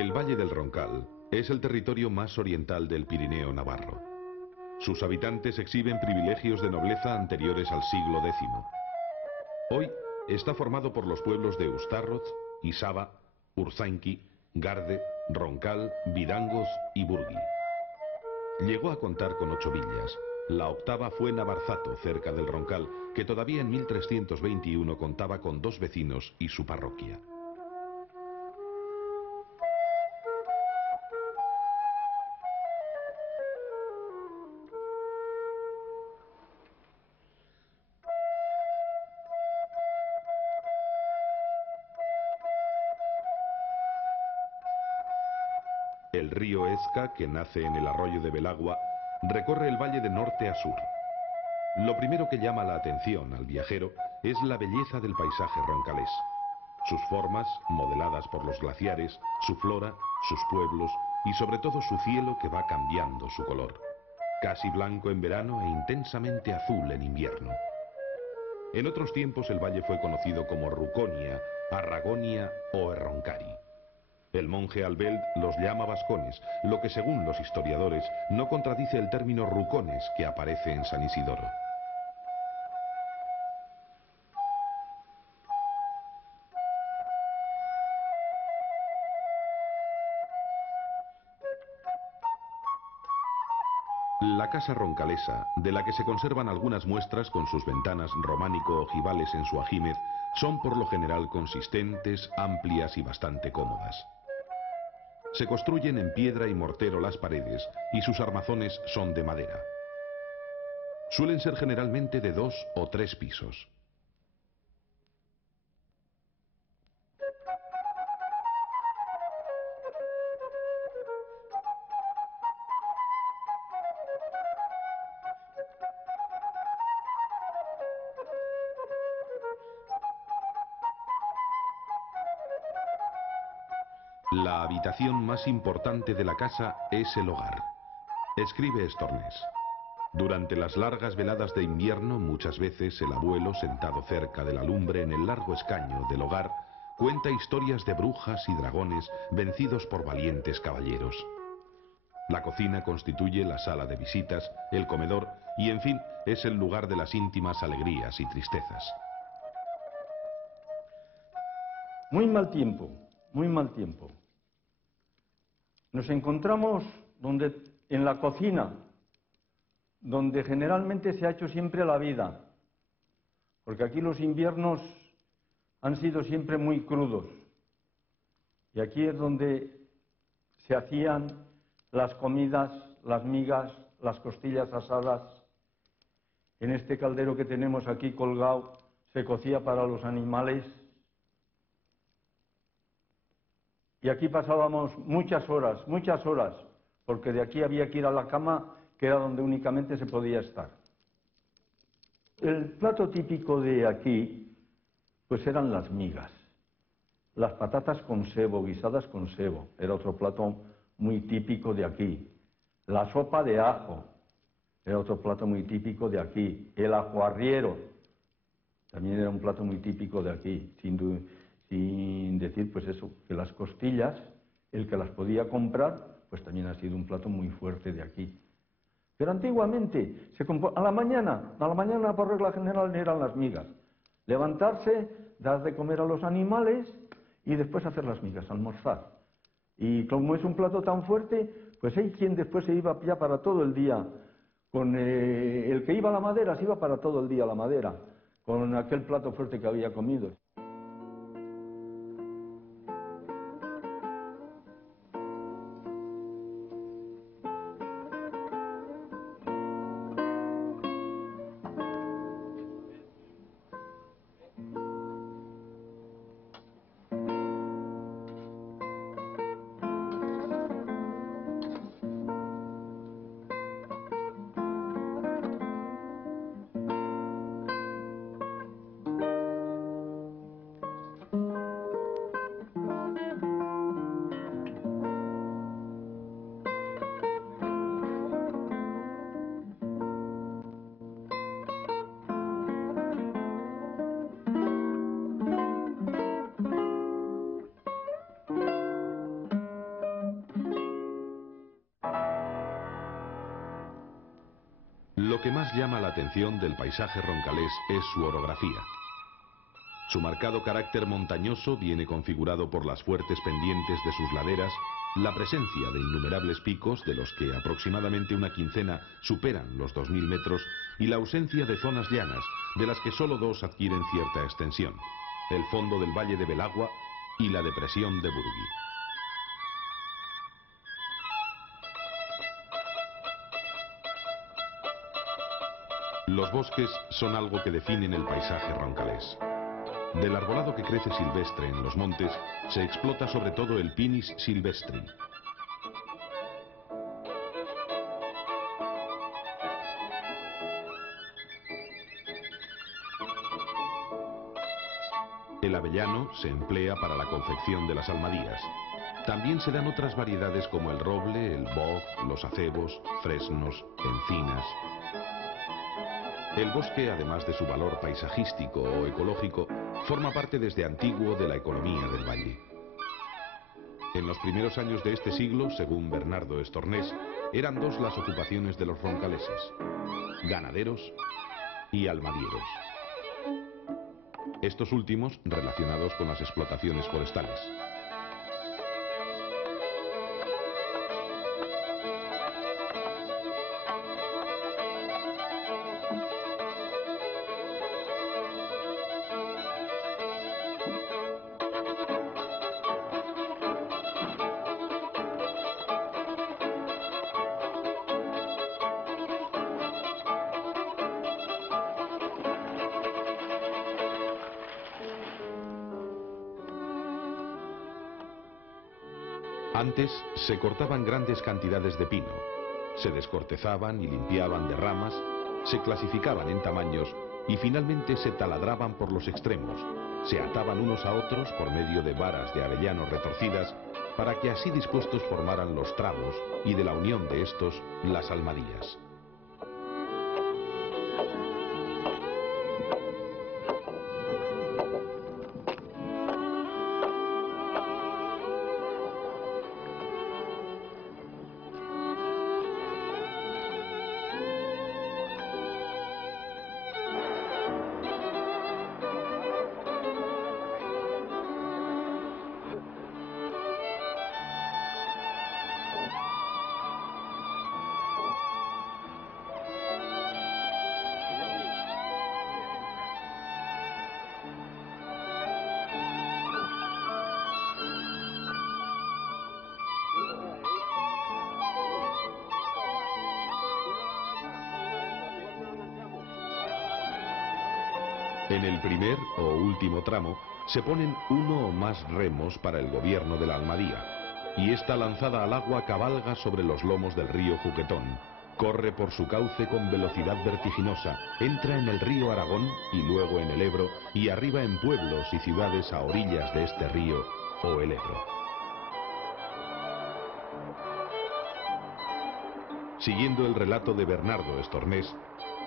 El Valle del Roncal es el territorio más oriental del Pirineo navarro. Sus habitantes exhiben privilegios de nobleza anteriores al siglo X. Hoy está formado por los pueblos de Ustarroz, Isaba, Urzainqui, Garde, Roncal, Vidangos y Burgui. Llegó a contar con 8 villas. La octava fue Navarzato, cerca del Roncal, que todavía en 1321 contaba con 2 vecinos y su parroquia. El río Ezca, que nace en el arroyo de Belagua, recorre el valle de norte a sur. Lo primero que llama la atención al viajero es la belleza del paisaje roncalés. Sus formas, modeladas por los glaciares, su flora, sus pueblos y sobre todo su cielo que va cambiando su color. Casi blanco en verano e intensamente azul en invierno. En otros tiempos el valle fue conocido como Ruconia, Arragonia o Erroncari. El monje Albelt los llama vascones, lo que según los historiadores no contradice el término rucones que aparece en San Isidoro. La casa roncalesa, de la que se conservan algunas muestras con sus ventanas románico-ojivales en su ajímez, son por lo general consistentes, amplias y bastante cómodas. Se construyen en piedra y mortero las paredes y sus armazones son de madera. Suelen ser generalmente de 2 o 3 pisos. La habitación más importante de la casa es el hogar. Escribe Estornés. Durante las largas veladas de invierno, muchas veces el abuelo, sentado cerca de la lumbre en el largo escaño del hogar, cuenta historias de brujas y dragones vencidos por valientes caballeros. La cocina constituye la sala de visitas, el comedor y, en fin, es el lugar de las íntimas alegrías y tristezas. Muy mal tiempo, muy mal tiempo. Nos encontramos en la cocina, donde generalmente se ha hecho siempre la vida, porque aquí los inviernos han sido siempre muy crudos. Y aquí es donde se hacían las comidas, las migas, las costillas asadas. En este caldero que tenemos aquí colgado se cocía para los animales. Y aquí pasábamos muchas horas, porque de aquí había que ir a la cama, que era donde únicamente se podía estar. El plato típico de aquí, pues eran las migas. Las patatas con sebo, guisadas con sebo, era otro plato muy típico de aquí. La sopa de ajo, era otro plato muy típico de aquí. El ajuarriero, también era un plato muy típico de aquí, sin decir pues eso, que las costillas, el que las podía comprar, pues también ha sido un plato muy fuerte de aquí. Pero antiguamente, a la mañana por regla general eran las migas. Levantarse, dar de comer a los animales y después hacer las migas, almorzar. Y como es un plato tan fuerte, pues hay quien después se iba ya para todo el día. Con el que iba a la madera, se iba para todo el día a la madera, con aquel plato fuerte que había comido. Lo que más llama la atención del paisaje roncalés es su orografía. Su marcado carácter montañoso viene configurado por las fuertes pendientes de sus laderas, la presencia de innumerables picos, de los que aproximadamente una quincena superan los 2000 metros, y la ausencia de zonas llanas, de las que solo dos adquieren cierta extensión: el fondo del valle de Belagua y la depresión de Burgui. Los bosques son algo que definen el paisaje roncalés. Del arbolado que crece silvestre en los montes, se explota sobre todo el Pinus silvestri. El avellano se emplea para la confección de las almadías. También se dan otras variedades como el roble, el boj, los acebos, fresnos, encinas. El bosque, además de su valor paisajístico o ecológico, forma parte desde antiguo de la economía del valle. En los primeros años de este siglo, según Bernardo Estornés, eran dos las ocupaciones de los roncaleses: ganaderos y almadieros. Estos últimos relacionados con las explotaciones forestales. Antes se cortaban grandes cantidades de pino, se descortezaban y limpiaban de ramas, se clasificaban en tamaños y finalmente se taladraban por los extremos, se ataban unos a otros por medio de varas de avellano retorcidas para que así dispuestos formaran los tramos y de la unión de estos las almadías. En el primer o último tramo se ponen uno o más remos para el gobierno de la almadía, y esta lanzada al agua cabalga sobre los lomos del río Juquetón, corre por su cauce con velocidad vertiginosa, entra en el río Aragón y luego en el Ebro, y arriba en pueblos y ciudades a orillas de este río o el Ebro. Siguiendo el relato de Bernardo Estornés,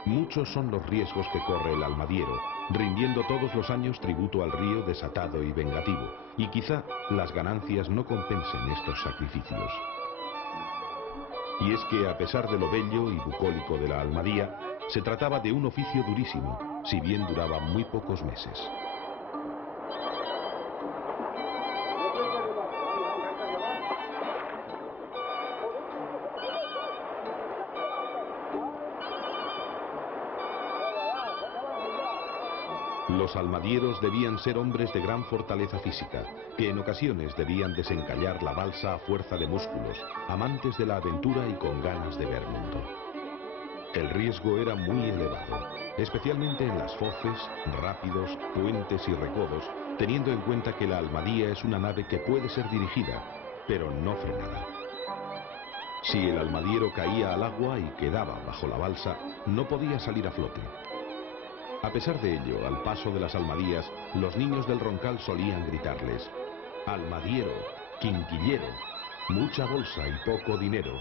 muchos son los riesgos que corre el almadiero, rindiendo todos los años tributo al río desatado y vengativo, y quizá las ganancias no compensen estos sacrificios. Y es que, a pesar de lo bello y bucólico de la almadía, se trataba de un oficio durísimo, si bien duraba muy pocos meses. Los almadieros debían ser hombres de gran fortaleza física, que en ocasiones debían desencallar la balsa a fuerza de músculos, amantes de la aventura y con ganas de ver mundo. El riesgo era muy elevado, especialmente en las foces, rápidos, puentes y recodos, teniendo en cuenta que la almadía es una nave que puede ser dirigida, pero no frenada. Si el almadiero caía al agua y quedaba bajo la balsa, no podía salir a flote. A pesar de ello, al paso de las almadías, los niños del Roncal solían gritarles: almadiero, quinquillero, mucha bolsa y poco dinero.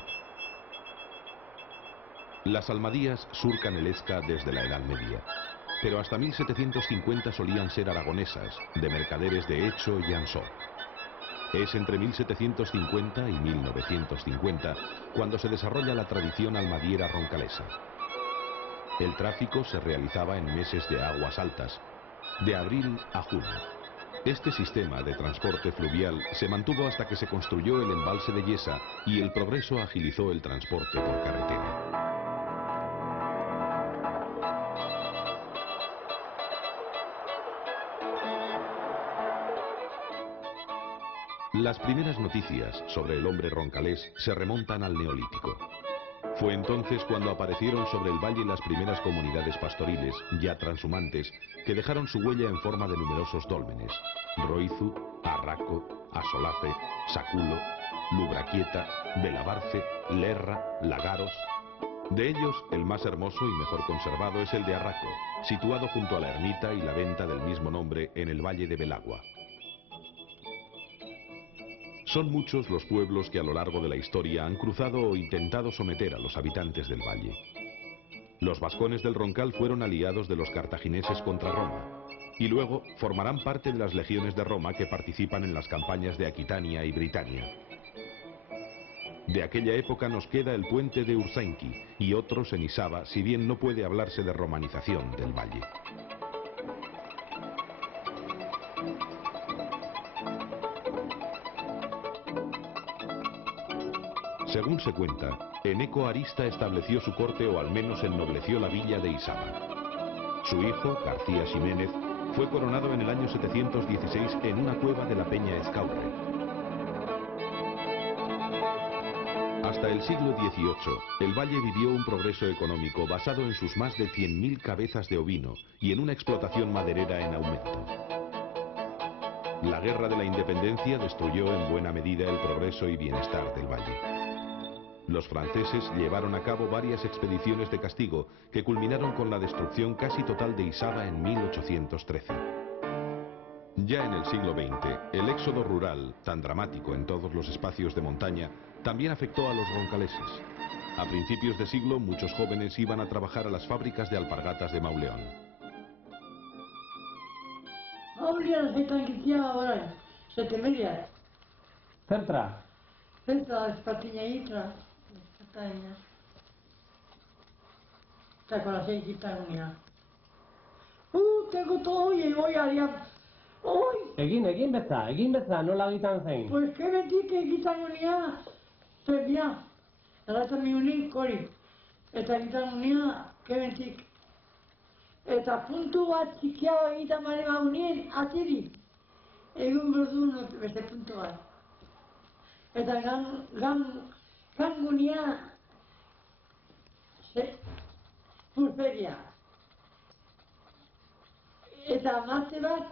Las almadías surcan el Esca desde la Edad Media, pero hasta 1750 solían ser aragonesas, de mercaderes de Hecho y Ansó. Es entre 1750 y 1950 cuando se desarrolla la tradición almadiera roncalesa. El tráfico se realizaba en meses de aguas altas, de abril a junio. Este sistema de transporte fluvial se mantuvo hasta que se construyó el embalse de Yesa y el progreso agilizó el transporte por carretera. Las primeras noticias sobre el hombre roncalés se remontan al Neolítico. Fue entonces cuando aparecieron sobre el valle las primeras comunidades pastoriles, ya transhumantes, que dejaron su huella en forma de numerosos dólmenes: Roizu, Arraco, Asolace, Saculo, Lubraquieta, Belabarce, Lerra, Lagaros. De ellos, el más hermoso y mejor conservado es el de Arraco, situado junto a la ermita y la venta del mismo nombre en el valle de Belagua. Son muchos los pueblos que a lo largo de la historia han cruzado o intentado someter a los habitantes del valle. Los vascones del Roncal fueron aliados de los cartagineses contra Roma, y luego formarán parte de las legiones de Roma que participan en las campañas de Aquitania y Britania. De aquella época nos queda el puente de Urzainqui y otros en Isaba, si bien no puede hablarse de romanización del valle. Según se cuenta, Eneco Arista estableció su corte o al menos ennobleció la villa de Isaba. Su hijo, García Ximénez, fue coronado en el año 716 en una cueva de la Peña Escaurre. Hasta el siglo XVIII, el valle vivió un progreso económico basado en sus más de 100.000 cabezas de ovino y en una explotación maderera en aumento. La Guerra de la Independencia destruyó en buena medida el progreso y bienestar del valle. Los franceses llevaron a cabo varias expediciones de castigo que culminaron con la destrucción casi total de Isaba en 1813. Ya en el siglo XX, el éxodo rural, tan dramático en todos los espacios de montaña, también afectó a los roncaleses. A principios de siglo, muchos jóvenes iban a trabajar a las fábricas de alpargatas de Mauleón. Centra. Egin beza, nola egiten zein? Pues que betik egiten unia, zerbia. Erraten miunik hori. Eta egiten unia, que betik. Eta puntu bat txikia egiten mare maunien, atiri. Egun berdu beste puntu bat. Eta gangunia, purperia. Eta amate bat,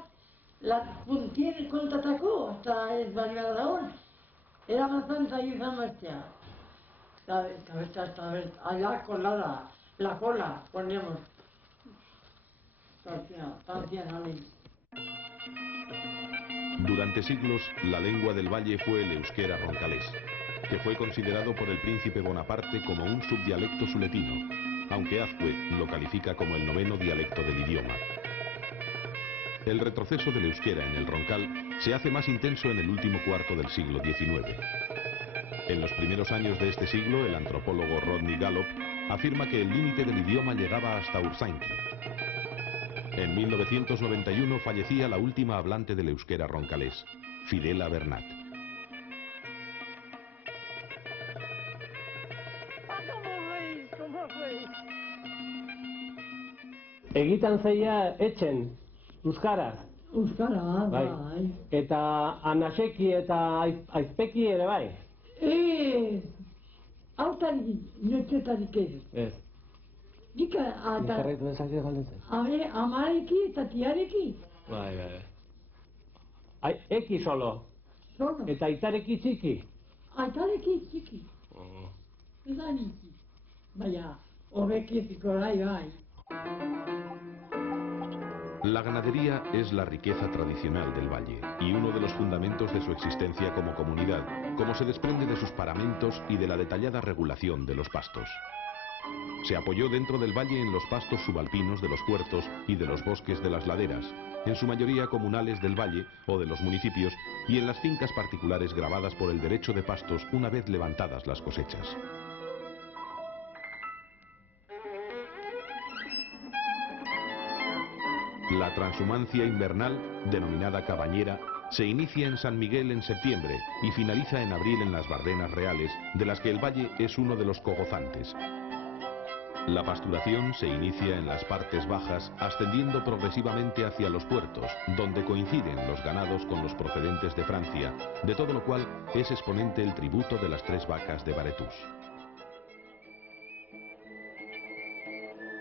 puntien kontatako, eta ez bali bat dagoen, eramantzan zaio izan bestea. Allá colada, la cola, poníamos. Durante siglos, la lengua del valle fue el euskera roncalés, que fue considerado por el príncipe Bonaparte como un subdialecto suletino, aunque Azcue lo califica como el 9º dialecto del idioma. El retroceso del euskera en el Roncal se hace más intenso en el último cuarto del siglo XIX. En los primeros años de este siglo, el antropólogo Rodney Gallop afirma que el límite del idioma llegaba hasta Urzainqui. En 1991 fallecía la última hablante del euskera roncalés, Fidela Bernat. Egiten zeia etxen, euskaraz. Euskara, bai. Eta anaseki eta aizpeki ere bai? Hautarik, notxetarik ez. Ez. Dika, Zerraitu dezakio galdetzen? Amareki eta tiareki. Bai. Eki solo. Solo. Eta aitareki txiki? Aitareki txiki. Eta niki. Baina, horrekiziko bai. La ganadería es la riqueza tradicional del valle y uno de los fundamentos de su existencia como comunidad, como se desprende de sus paramentos y de la detallada regulación de los pastos. Se apoyó dentro del valle en los pastos subalpinos de los puertos y de los bosques de las laderas, en su mayoría comunales del valle o de los municipios, y en las fincas particulares grabadas por el derecho de pastos una vez levantadas las cosechas. La transhumancia invernal, denominada cabañera, se inicia en San Miguel en septiembre y finaliza en abril en las Bardenas Reales, de las que el valle es uno de los cogozantes. La pasturación se inicia en las partes bajas, ascendiendo progresivamente hacia los puertos, donde coinciden los ganados con los procedentes de Francia, de todo lo cual es exponente el tributo de las 3 vacas de Baretús.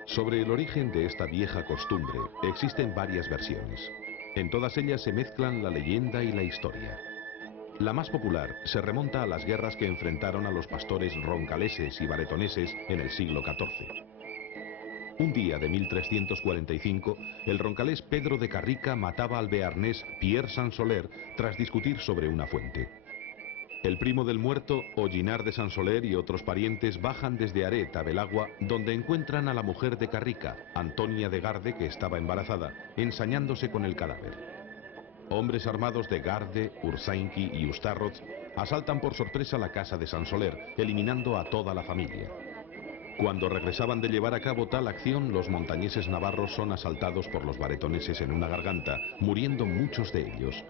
Sobre el origen de esta vieja costumbre existen varias versiones. En todas ellas se mezclan la leyenda y la historia. La más popular se remonta a las guerras que enfrentaron a los pastores roncaleses y baretoneses en el siglo XIV. Un día de 1345, el roncalés Pedro de Carrica mataba al bearnés Pierre Sansoler tras discutir sobre una fuente. El primo del muerto, Ollinar de Sansoler, y otros parientes bajan desde Aret a Belagua, donde encuentran a la mujer de Carrica, Antonia de Garde, que estaba embarazada, ensañándose con el cadáver. Hombres armados de Garde, Ursainqui y Ustarroz asaltan por sorpresa la casa de Sansoler, eliminando a toda la familia. Cuando regresaban de llevar a cabo tal acción, los montañeses navarros son asaltados por los baretoneses en una garganta, muriendo muchos de ellos.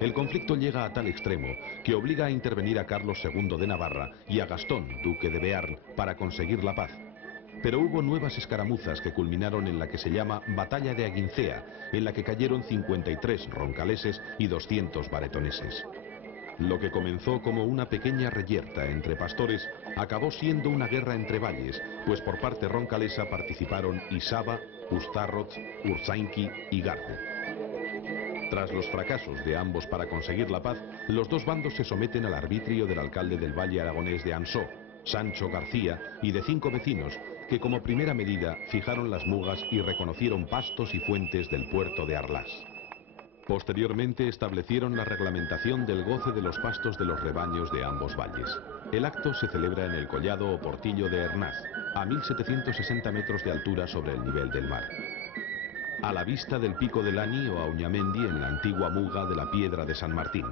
El conflicto llega a tal extremo que obliga a intervenir a Carlos II de Navarra y a Gastón, duque de Bearn, para conseguir la paz. Pero hubo nuevas escaramuzas que culminaron en la que se llama Batalla de Aguincea, en la que cayeron 53 roncaleses y 200 baretoneses. Lo que comenzó como una pequeña reyerta entre pastores acabó siendo una guerra entre valles, pues por parte roncalesa participaron Isaba, Ustarroz, Ursainqui y Garde. Tras los fracasos de ambos para conseguir la paz, los dos bandos se someten al arbitrio del alcalde del valle aragonés de Ansó, Sancho García, y de 5 vecinos, que como primera medida fijaron las mugas y reconocieron pastos y fuentes del puerto de Arlás. Posteriormente establecieron la reglamentación del goce de los pastos de los rebaños de ambos valles. El acto se celebra en el collado o portillo de Hernaz, a 1760 metros de altura sobre el nivel del mar. A la vista del Pico de Lani o Auñamendi, en la antigua muga de la Piedra de San Martín.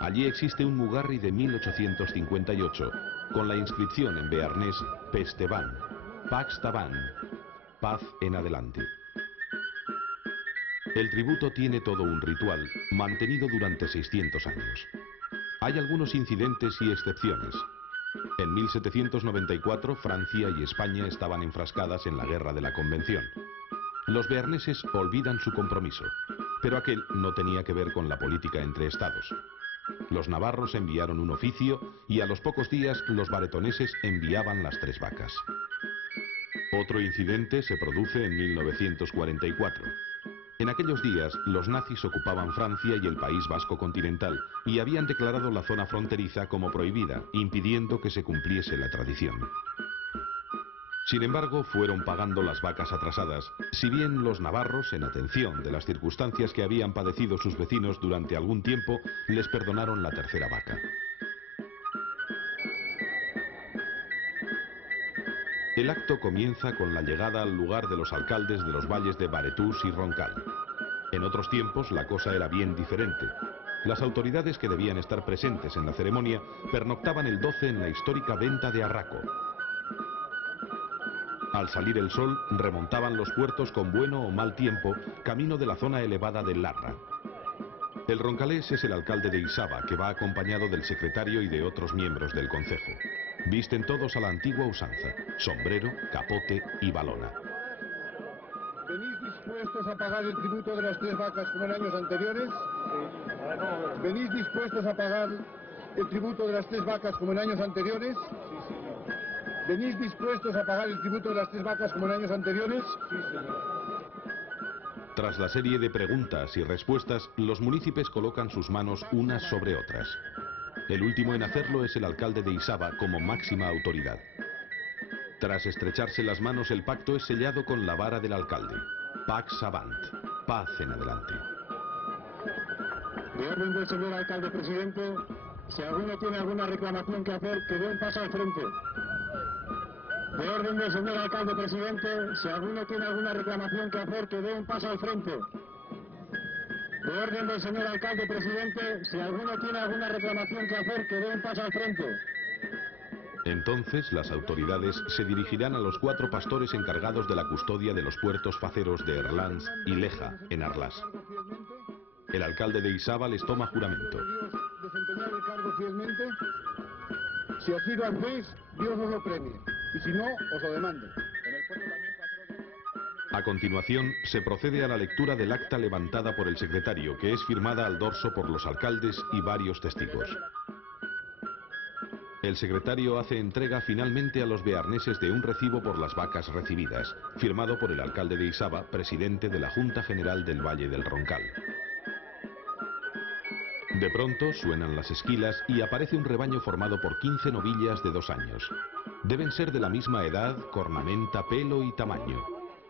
Allí existe un mugarri de 1858, con la inscripción en bearnés Pesteban, Pax Taban, paz en adelante. El tributo tiene todo un ritual, mantenido durante 600 años. Hay algunos incidentes y excepciones. En 1794, Francia y España estaban enfrascadas en la Guerra de la Convención. Los bearneses olvidan su compromiso, pero aquel no tenía que ver con la política entre estados. Los navarros enviaron un oficio y a los pocos días los baretoneses enviaban las 3 vacas. Otro incidente se produce en 1944. En aquellos días los nazis ocupaban Francia y el País Vasco continental y habían declarado la zona fronteriza como prohibida, impidiendo que se cumpliese la tradición. Sin embargo, fueron pagando las vacas atrasadas, si bien los navarros, en atención de las circunstancias que habían padecido sus vecinos durante algún tiempo, les perdonaron la 3ª vaca. El acto comienza con la llegada al lugar de los alcaldes de los valles de Baretús y Roncal. En otros tiempos la cosa era bien diferente. Las autoridades que debían estar presentes en la ceremonia pernoctaban el 12 en la histórica venta de Arraco. Al salir el sol, remontaban los puertos con bueno o mal tiempo, camino de la zona elevada del Larra. El roncalés es el alcalde de Isaba, que va acompañado del secretario y de otros miembros del concejo. Visten todos a la antigua usanza, sombrero, capote y balona. ¿Venís dispuestos a pagar el tributo de las 3 vacas como en años anteriores? ¿Venís dispuestos a pagar el tributo de las 3 vacas como en años anteriores? ¿Venís dispuestos a pagar el tributo de las 3 vacas como en años anteriores? Sí, señor. Tras la serie de preguntas y respuestas, los munícipes colocan sus manos unas sobre otras. El último en hacerlo es el alcalde de Isaba como máxima autoridad. Tras estrecharse las manos, el pacto es sellado con la vara del alcalde. Pax Avant, paz en adelante. De orden del señor alcalde presidente, si alguno tiene alguna reclamación que hacer, que dé un paso al frente. De orden del señor alcalde presidente, si alguno tiene alguna reclamación que hacer, que dé un paso al frente. De orden del señor alcalde presidente, si alguno tiene alguna reclamación que hacer, que dé un paso al frente. Entonces las autoridades se dirigirán a los 4 pastores encargados de la custodia de los puertos faceros de Erlanz y Leja, en Arlas. El alcalde de Isaba les toma juramento. Desempeñar el cargo fielmente. Si así lo hacéis, Dios os lo premie. Y si no, os lo demande. A continuación, se procede a la lectura del acta levantada por el secretario, que es firmada al dorso por los alcaldes y varios testigos. El secretario hace entrega finalmente a los bearneses de un recibo por las vacas recibidas, firmado por el alcalde de Isaba, presidente de la Junta General del Valle del Roncal. De pronto suenan las esquilas y aparece un rebaño formado por 15 novillas de 2 años. Deben ser de la misma edad, cornamenta, pelo y tamaño.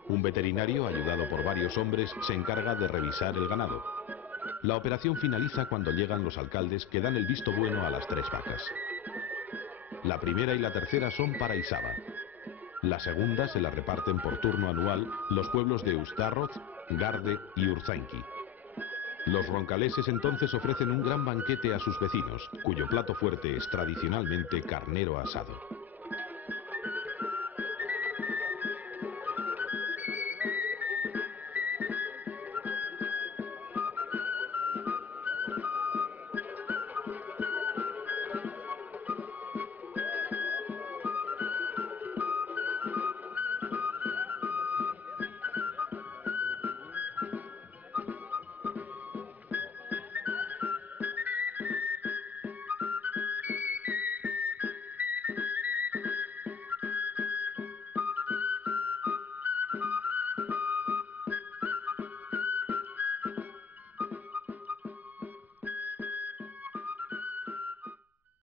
Un veterinario, ayudado por varios hombres, se encarga de revisar el ganado. La operación finaliza cuando llegan los alcaldes que dan el visto bueno a las 3 vacas. La primera y la tercera son para Isaba. La segunda se la reparten por turno anual los pueblos de Ustarroz, Garde y Urzainqui. Los roncaleses entonces ofrecen un gran banquete a sus vecinos, cuyo plato fuerte es tradicionalmente carnero asado.